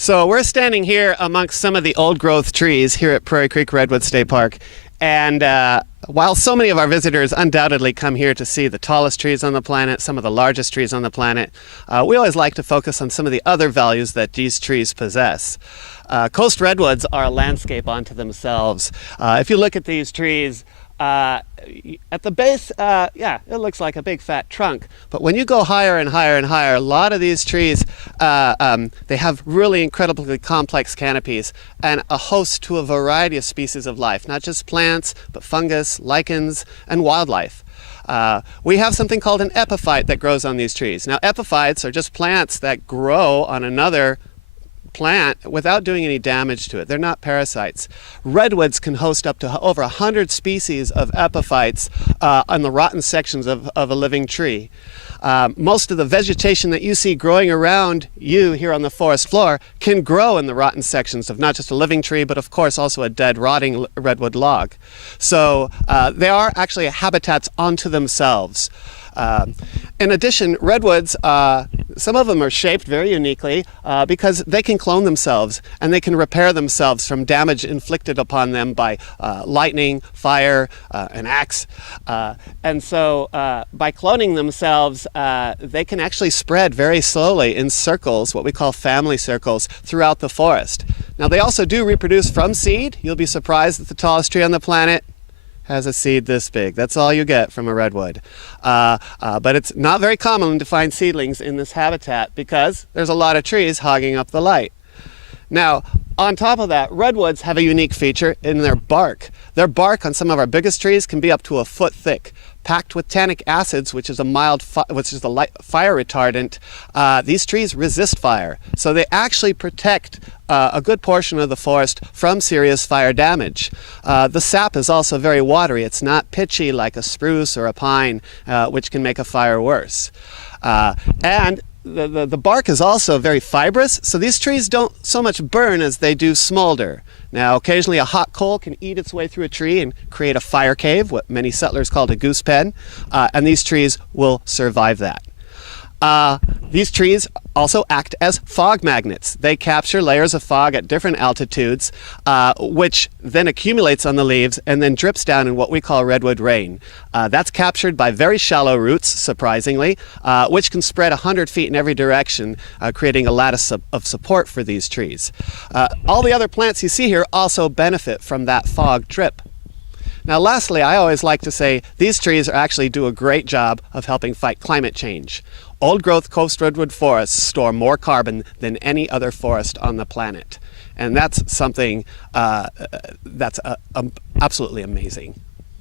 So we're standing here amongst some of the old growth trees here at Prairie Creek Redwood State Park. And while so many of our visitors undoubtedly come here to see the tallest trees on the planet, some of the largest trees on the planet, we always like to focus on some of the other values that these trees possess. Coast redwoods are a landscape unto themselves. If you look at these trees, at the base, yeah, it looks like a big fat trunk. But when you go higher and higher and higher, a lot of these trees, they have really incredibly complex canopies and a host to a variety of species of life, not just plants, but fungus, lichens, and wildlife. We have something called an epiphyte that grows on these trees. Now, epiphytes are just plants that grow on another plant without doing any damage to it. They're not parasites. Redwoods can host up to over 100 species of epiphytes on the rotten sections of a living tree. Most of the vegetation that you see growing around you here on the forest floor can grow in the rotten sections of not just a living tree, but of course also a dead, rotting redwood log. So they are actually habitats unto themselves. In addition, redwoods, some of them are shaped very uniquely because they can clone themselves and they can repair themselves from damage inflicted upon them by lightning, fire, an axe. And so by cloning themselves, they can actually spread very slowly in circles, what we call family circles, throughout the forest. Now, they also do reproduce from seed. You'll be surprised that the tallest tree on the planet has a seed this big. That's all you get from a redwood. But it's not very common to find seedlings in this habitat because there's a lot of trees hogging up the light. Now, on top of that, redwoods have a unique feature in their bark. Their bark on some of our biggest trees can be up to a foot thick. Packed with tannic acids, which is a light fire retardant, these trees resist fire. So they actually protect a good portion of the forest from serious fire damage. The sap is also very watery. It's not pitchy like a spruce or a pine, which can make a fire worse. And the bark is also very fibrous, so these trees don't so much burn as they do smolder. Now, occasionally a hot coal can eat its way through a tree and create a fire cave, what many settlers called a goose pen, and these trees will survive that. These trees also act as fog magnets. They capture layers of fog at different altitudes, which then accumulates on the leaves and then drips down in what we call redwood rain. That's captured by very shallow roots, surprisingly, which can spread 100 feet in every direction, creating a lattice of support for these trees. All the other plants you see here also benefit from that fog drip. Now, lastly, I always like to say these trees actually do a great job of helping fight climate change. Old-growth coast redwood forests store more carbon than any other forest on the planet. And that's something that's absolutely amazing.